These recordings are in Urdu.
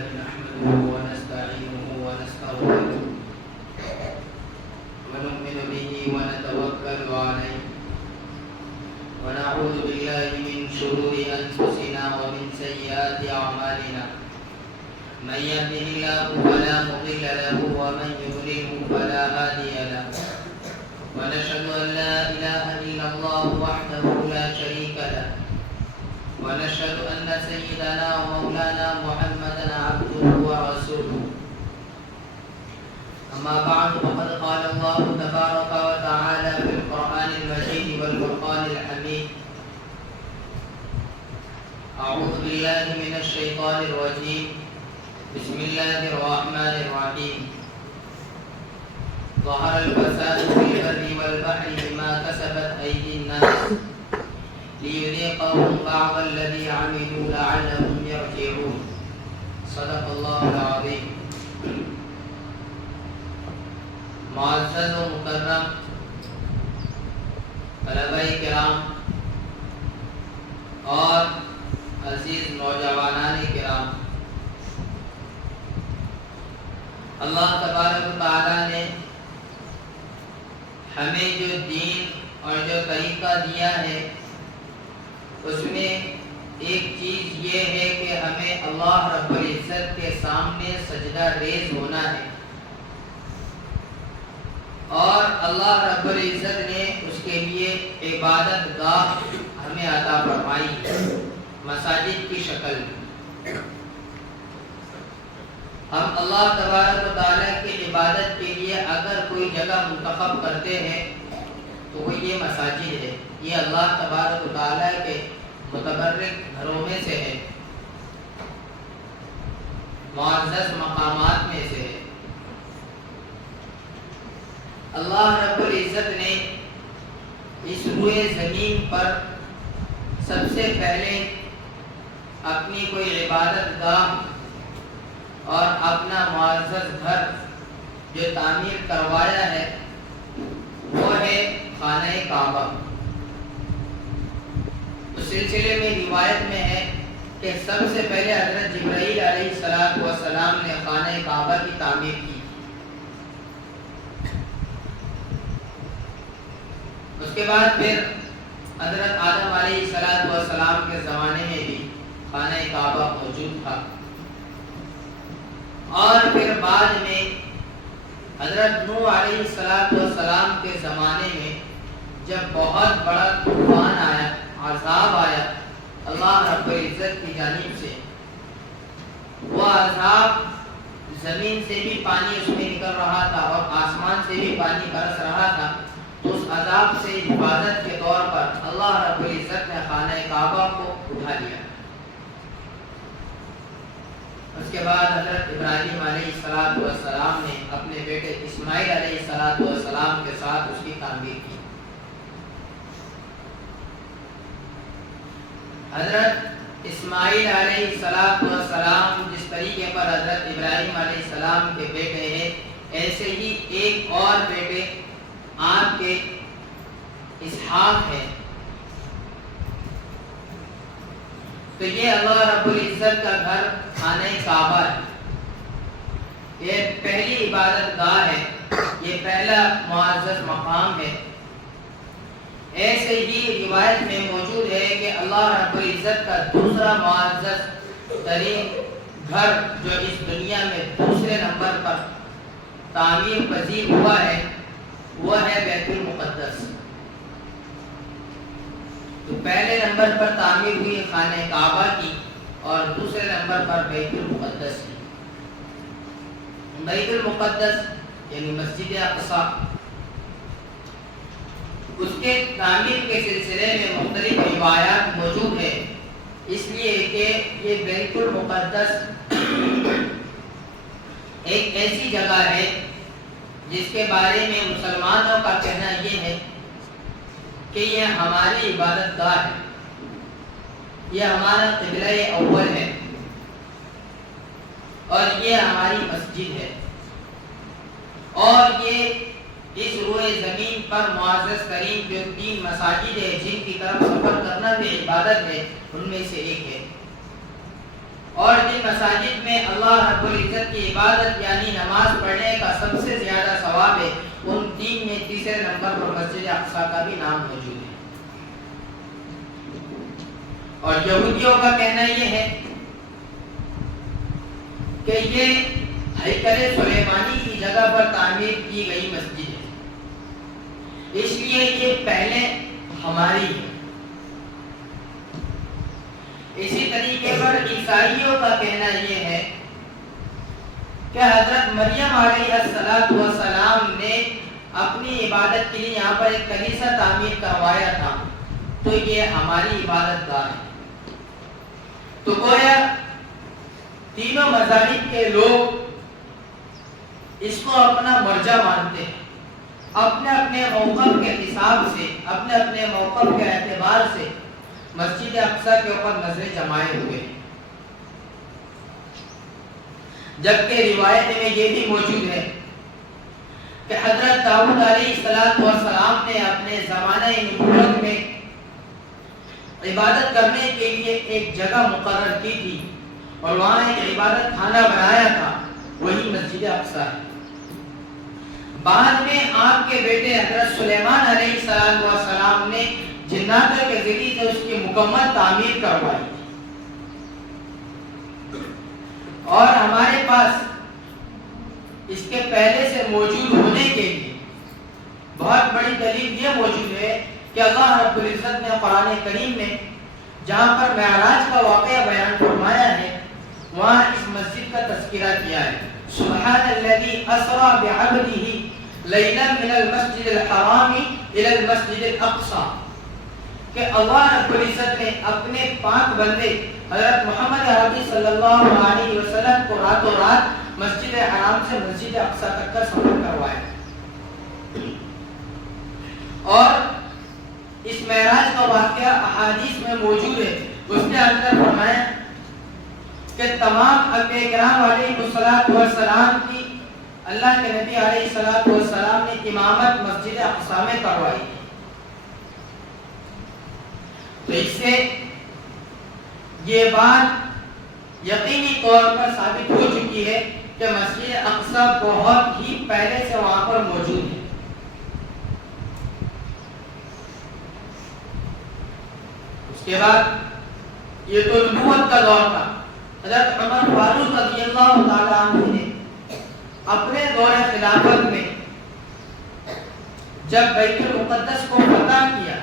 لله نحمده ونستعينه ونستغفره ونؤمن به ونتوكل عليه ونعوذ بالله من شرور أنفسنا ومن سيئات أعمالنا من يهده الله فلا مضل له ومن يضلل فلا هادي له ونشهد أن لا إله إلا الله وحده لا شريك له ونشهد أن سيدنا ومولانا محمدا عبده ورسوله أما بعد فقد قال الله تبارك وتعالى في القرآن المجيد والفرقان الحميد أعوذ بالله من الشيطان الرجيم بسم الله الرحمن الرحيم ظهر الفساد في البر والبحر بما كسبت أيدي الناس ليذيقهم بعض الذي عملوا لعلهم يرجعون صدق الله العظيم. معزز و مکرم طلبہ کرام اور عزیز نوجوانان کرام، اللہ تبارک و تعالی نے ہمیں جو دین اور جو طریقہ دیا ہے اس میں ایک چیز یہ ہے کہ ہمیں اللہ رب العزت کے سامنے سجدہ ریز ہونا ہے، اور اللہ رب العزت نے اس کے لیے عبادت گاہ ہمیں عطا فرمائی مساجد کی شکل میں۔ ہم اللہ تبارک و تعالیٰ کی عبادت کے لیے اگر کوئی جگہ منتخب کرتے ہیں تو وہ یہ مساجد ہے، یہ اللہ تبارک و تعالیٰ کے متبرک گھروں میں سے ہے، معزز مقامات میں سے ہے۔ اللہ رب العزت نے اس روئے زمین پر سب سے پہلے اپنی کوئی عبادت گاہ اور اپنا معزز گھر جو تعمیر کروایا ہے وہ ہے خانہ کعبہ۔ اس سلسلے میں روایت میں ہے کہ سب سے پہلے حضرت جبرائیل علیہ السلام نے خانہ کعبہ کی تعمیر کی، اس کے بعد پھر حضرت آدم علیہ السلام کے زمانے میں بھی خانہ کعبہ موجود تھا، اور پھر بعد میں حضرت نوح علیہ السلام کے زمانے میں جب بہت بڑا طوفان آیا، عذاب آیا اللہ رب العزت کی جانب سے، وہ عذاب زمین سے بھی پانی اس میں نکل رہا تھا اور آسمان سے بھی پانی برس رہا تھا، تو اس عذاب سے حفاظت کے طور پر اللہ رب العزت نے خانہ کعبہ کو اٹھا لیا۔ اس کے بعد حضرت ابراہیم علیہ السلام نے اپنے بیٹے اسماعیل علیہ السلام کے ساتھ اس کی تعمیر کی۔ حضرت اسماعیل علیہ السلام جس طریقے پر حضرت ابراہیم علیہ السلام کے بیٹے ہیں، ایسے ہی ایک اور بیٹے آپ کے اسحاق ہے۔ تو یہ اللہ رب العزت کا گھر خانہ کعبہ ہے، یہ پہلی عبادت گاہ ہے، یہ پہلا معزز مقام ہے۔ ایسے ہی روایت میں موجود ہے کہ اللہ رب العزت کا دوسرا معزز ترین گھر جو اس دنیا میں دوسرے نمبر پر تعمیر پذیر ہوا ہے وہ ہے بیت المقدس۔ تو پہلے نمبر پر تعمیر ہوئی خانہ کعبہ کی اور دوسرے نمبر پر بیت المقدس کی۔ بیت المقدس یعنی مسجد اقصی، اس کے تعمیر کے سلسلے میں مختلف روایات موجود ہیں، اس لیے کہ یہ بیت المقدس ایک ایسی جگہ ہے جس کے بارے میں مسلمانوں کا کہنا یہ ہے کہ یہ ہماری عبادت گاہ ہے، یہ ہمارا قبلہ اول ہے اور یہ ہماری مسجد ہے، اور یہ اس روئے زمین پر معزز ترین جو 3 مساجد ہے جن کی طرف سفر کرنا بھی عبادت ہے ان میں سے ایک ہے، اور جن مساجد میں اللہ رب العزت کی عبادت یعنی نماز پڑھنے کا سب سے زیادہ ثواب ہے، ان 3 میں تیسرے نمبر پر مسجد اقصی کا بھی نام موجود ہے۔ اور یہودیوں کا کہنا یہ ہے کہ یہ ہیکل سلیمانی کی جگہ پر تعمیر کی گئی مسجد ہے، اس لیے یہ پہلے ہماری ہے۔ اسی طریقے پر عیسائیوں کا کہنا یہ ہے کہ حضرت مریم علیہ السلام نے اپنی عبادت کے لیے یہاں پر ایک کلیسا تعمیر کروایا تھا، تو یہ ہماری عبادت گاہ ہے۔ تو گویا تینوں مذاہب کے لوگ اس کو اپنا مرجع مانتے ہیں، اپنے اپنے موقف کے حساب سے، اپنے اپنے موقف کے اعتبار سے مسجد اقصی کے اوپر نظریں جمائے ہوئے ہیں۔ جبکہ روایت میں یہ بھی موجود ہے کہ حضرت داؤد علیہ السلام نے اپنے زمانہ نبوت میں عبادت کرنے کے لیے ایک جگہ مقرر کی تھی اور وہاں ایک عبادت خانہ بنایا تھا، وہی مسجد اقصی ہے۔ بعد میں آپ کے بیٹے حضرت سلیمان علیہ السلام نے جناتوں کے ذریعے سے اس کی مکمل تعمیر کروائی تھی۔ اور ہمارے پاس اس کے پہلے سے موجود ہونے کے لیے بہت بڑی دلیل یہ موجود ہے کہ اللہ رب العزت نے قرآن کریم میں جہاں پر معراج کا واقعہ بیان فرمایا ہے، وہاں اس مسجد کا تذکرہ کیا ہے۔ سبحان الذی اسری بعبدہ لیلا من المسجد الحرام الی المسجد الاقصی، کہ اللہ رب العزت نے اپنے پاک بندے حضرت محمد عربی صلی اللہ علیہ وسلم کو راتوں رات مسجد حرام سے مسجد اقصی تک کا سفر کروایا۔ اور اس معراج کا واقعہ احادیث میں موجود ہے، اس نے اندر فرمایا کہ تمام انبیاء کرام علیہ السلام کی اللہ کے نبی علیہ السلام نے امامت مسجد اقصی میں کروائی۔ تو اس سے یہ بات یقینی طور پر ثابت ہو چکی ہے کہ مسجد اقصی بہت ہی پہلے سے وہاں پر موجود ہے۔ اس کے بعد یہ تو نبوت کا دور تھا۔ حضرت عمر فاروق رضی اللہ تعالی عنہ نے اپنے دور خلافت میں جب بیت المقدس کو فتح کیا،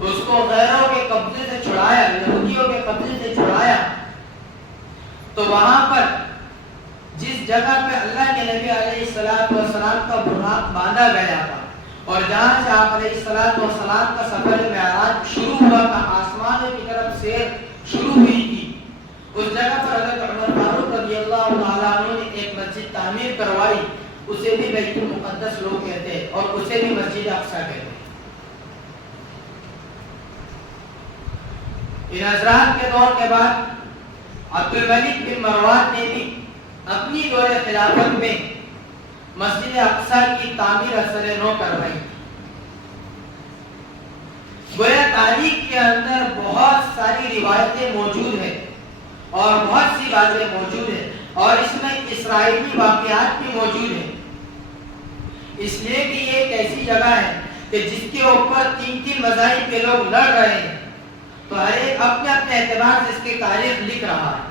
اس کو غیروں کے قبضے سے چھڑایا، یہودیوں کے قبضے سے چھڑایا، تو وہاں پر جس جگہ پہ اللہ کے نبی علیہ السلام کا براق باندھا گیا تھا اور جہاں سے آپ علیہ السلام کا سفر معراج شروع ہوا تھا، آسمان کی طرف سیر شروع ہوئی تھی، اس جگہ پر حضرت عمر فاروق رضی اللہ تعالیٰ عنہ نے ایک مسجد تعمیر کروائی، اسے بھی بیت المقدس لوگ کہتے ہیں اور اسے بھی مسجد اقصی کہتے ہیں۔ ان حضرات کے دور کے بعد عبد الملک بن مروان نے بھی اپنی دور خلافت میں مسجد اقصی کی تعمیر اثر نو کروائی۔ گویا تاریخ کے اندر بہت ساری روایتیں موجود ہیں اور بہت سی باتیں موجود ہیں، اور اس میں اسرائیلی واقعات بھی موجود ہیں، اس لیے کہ یہ ایک ایسی جگہ ہے کہ جس کے اوپر 3 مذاہب کے لوگ لڑ رہے ہیں، تو ہر ایک اپنے اپنے اعتبار سے اس کی تاریخ لکھ رہا ہے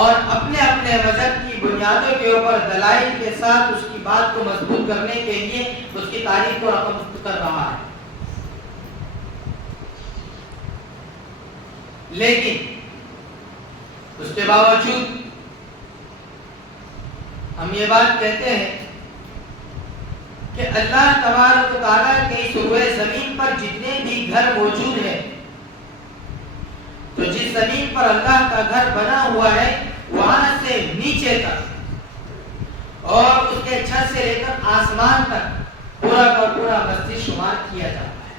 اور اپنے اپنے مذہب کی بنیادوں کے اوپر دلائل کے ساتھ اس کی بات کو مضبوط کرنے کے لیے اس کی تاریخ کو رقم کر رہا ہے۔ لیکن اس کے باوجود ہم یہ بات کہتے ہیں کہ اللہ تبارک و تعالیٰ کے اس روئے زمین پر جتنے بھی گھر موجود ہیں، تو جس زمین پر اللہ کا گھر بنا ہوا ہے وہاں سے نیچے تک اور اس کے چھت سے لے کر آسمان تک پورا کا پورا مسجد شمار کیا جاتا ہے۔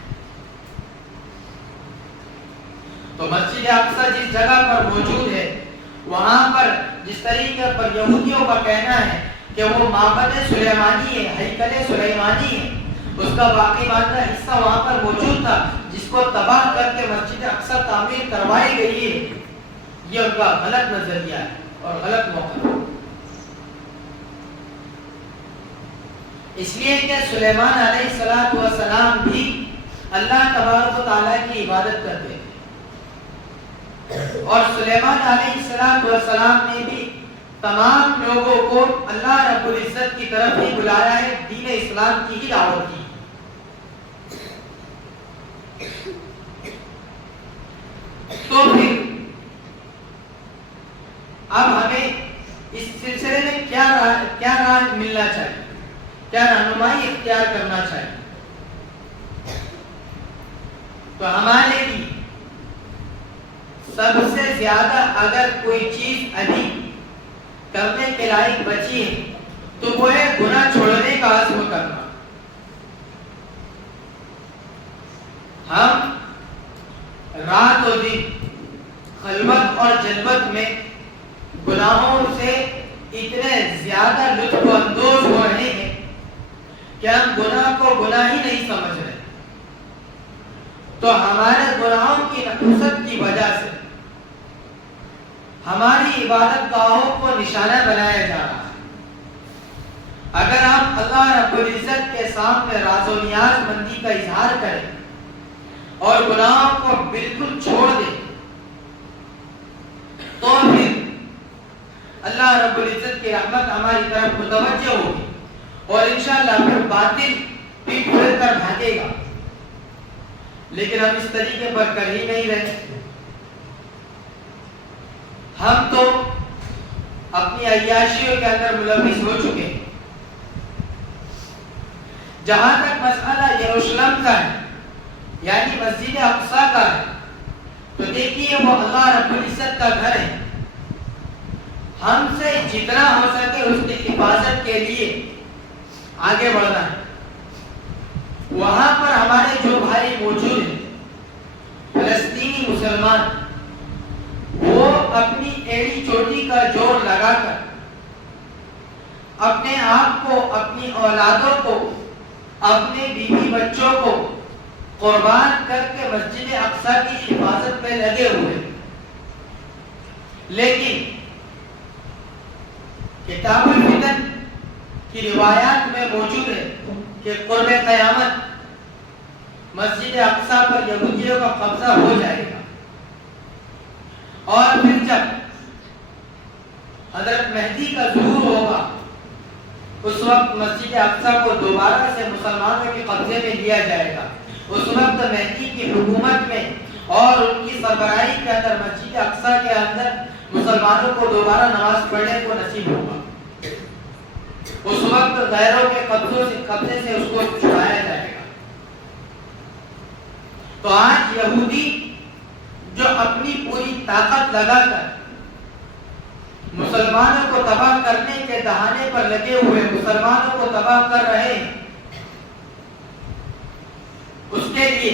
تو مسجد اقصی جس جگہ پر موجود ہے، وہاں پر جس طریقے پر یہودیوں کا کہنا ہے کہ وہ معبد سلیمانی ہے، ہیکل سلیمانی ہے، اس کا باقی ماندہ حصہ وہاں پر موجود تھا، جس کو تباہ کر کے مسجد اقصی تعمیر کروائی گئی ہے، یہ ان کا غلط نظریہ ہے اور غلط موقع ہے۔ اس لیے کہ سلیمان علیہ السلام بھی اللہ تبارک و تعالیٰ کی عبادت کرتے تھے، اور سلیمان علیہ السلام نے بھی تمام لوگوں کو اللہ رب العزت کی طرف ہی بلایا ہے، دین اسلام کی ہی دعوت دی۔ تو پھر اب ہمیں اس سلسلے میں کیا راہ ملنا چاہیے، کیا رہنمائی اختیار کرنا چاہیے؟ تو ہمارے لیے سب سے زیادہ اگر کوئی چیز ابھی کرنے کے لائق بچی ہے تو وہ ہے گناہ چھوڑنے کا عزم کرنا۔ ہم رات و دن خلوت اور جلوت میں گناہوں سے اتنے زیادہ لطف اندوز ہو رہے ہیں کہ ہم گناہ کو گناہ ہی نہیں سمجھ رہے۔ تو ہمارے گناہوں کی نحوست کی وجہ سے ہماری عبادت گاہوں کو نشانہ بنایا جا رہا ہے۔ اگر ہم اللہ رب العزت کے سامنے راز و نیاز مندی کا اظہار کریں اور گناہوں کو بالکل چھوڑ دیں تو پھر اللہ رب العزت کی رحمت ہماری طرف متوجہ ہوگی اور انشاءاللہ پھر باطل پیٹ پھیر کر بھاگے گا، لیکن ہم اس طریقے پر کر ہی نہیں رہے۔ ہم تو اپنی عیاشیوں کے اندر ملوث ہو چکے ہیں۔ جہاں تک مسئلہ یروشلم کا ہے، یعنی مسجد اقصی کا ہے، تو دیکھیے وہ اللہ رب العزت کا گھر ہے۔ ہم سے جتنا ہو سکے اس کی حفاظت کے لیے آگے بڑھنا ہے۔ وہاں پر ہمارے جو بھائی موجود ہیں فلسطینی مسلمان، وہ اپنی ایڑی چوٹی کا جوڑ لگا کر اپنے آپ کو، اپنی اولادوں کو، اپنے بیوی بچوں کو قربان کر کے مسجد اقصی کی حفاظت میں لگے ہوئے۔ لیکن کتاب الفتن کی روایات میں موجود ہے کہ قرب قیامت مسجد اقصی پر یہودیوں کا قبضہ ہو جائے گا، اور پھر جب حضرت مہدی کا ظہور ہوگا اس وقت مسجد اقصی کو دوبارہ سے مسلمانوں کے قبضے میں لیا جائے گا۔ اس وقت مہدی کی حکومت میں اور ان کی سربراہی کے اندر مسجد اقصی کے اندر مسلمانوں کو دوبارہ نماز پڑھنے کو نصیب ہوگا۔ اس وقت غیروں کے قبضے سے اس کو چھڑایا جائے گا۔ تو آج یہودی جو اپنی پوری طاقت لگا کر مسلمانوں کو تباہ کرنے کے دہانے پر لگے ہوئے، مسلمانوں کو تباہ کر رہے ہیں، اس کے لیے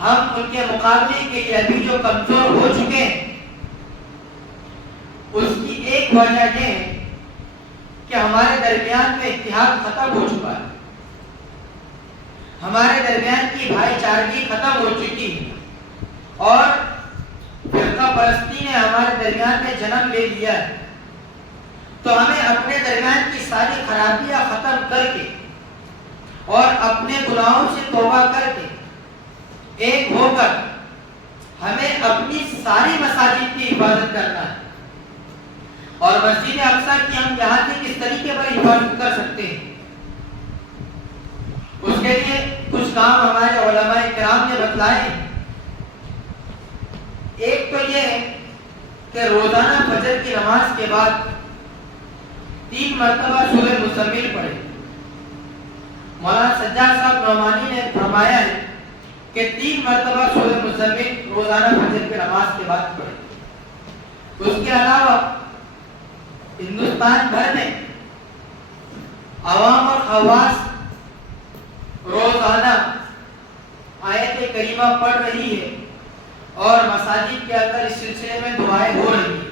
ہم ان کے مقابلے کے لیے ابھی جو کمزور ہو چکے ہیں، اس کی ایک وجہ یہ ہے کہ ہمارے درمیان میں اتحاد ختم ہو چکا ہے، ہمارے درمیان کی بھائی چارگی ختم ہو چکی ہے، اور فرقہ پرستی نے ہمارے درمیان میں جنم لے لیا ہے۔ تو ہمیں اپنے درمیان کی ساری خرابیاں ختم کر کے اور اپنے گناہوں سے توبہ کر کے ایک ہو کر ہمیں اپنی ساری مساجد کی حفاظت کرنا ہے، اور مسجد اقصی کی ہم یہاں سے کس طریقے پر حفاظت کر سکتے ہیں، اس کے لیے کچھ کام ہمارے علماء کرام نے بتلائے ہیں۔ ایک تو یہ ہے کہ روزانہ فجر کی نماز کے بعد 3 مرتبہ سورہ مزمل پڑھیں۔ مولانا سجاد صاحب نعمانی نے فرمایا ہے کہ 3 مرتبہ سورہ مزمل روزانہ فجر کی نماز کے بعد پڑھیں۔ اس کے علاوہ ہندوستان بھر میں عوام اور خواص روزانہ آیت کریمہ پڑھ رہی ہے اور مساجد کے اندر اس سلسلے میں دعائیں ہو رہی ہیں۔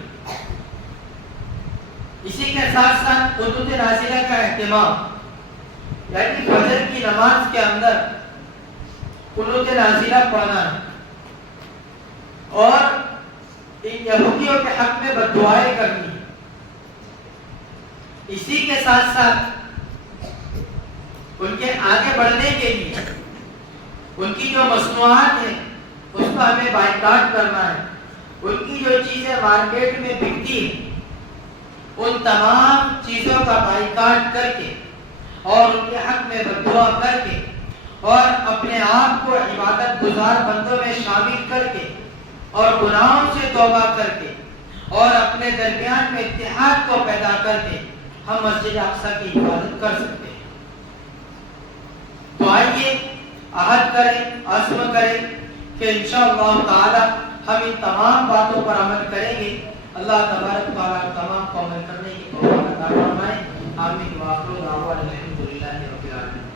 اسی کے ساتھ ساتھ قنوت نازلہ کا اہتمام، یعنی فجر کی نماز کے اندر قنوت نازلہ پڑھنا ہے اور ان یہودیوں کے حق میں بد دعائیں کرنی ہے۔ اسی کے ساتھ ساتھ ان کے آگے بڑھنے کے لیے ان کی جو مصنوعات ہیں اس کو ہمیں بائیکاٹ کرنا ہے۔ ان کی جو چیزیں مارکیٹ میں بکتی ہیں ان تمام چیزوں کا بائیکاٹ کر کے اور ان کے حق میں بد دعا کر کے اور اپنے آپ کو عبادت گزار بندوں میں شامل کر کے اور گناہوں سے توبہ کر کے اور اپنے درمیان میں اتحاد کو پیدا کر کے ہم مسجد اقصی کی عبادت کر سکتے ہیں۔ تو آئیے عہد کریں، عزم کریں کہ انشاءاللہ تعالی ہم ان تمام باتوں پر عمل کریں گے۔ اللہ تبارک و تعالی تمام کو عمل کرنے کی توفیق عطا فرمائے۔ آمین۔ وآخر دعوانا الحمدللہ رب العالمین۔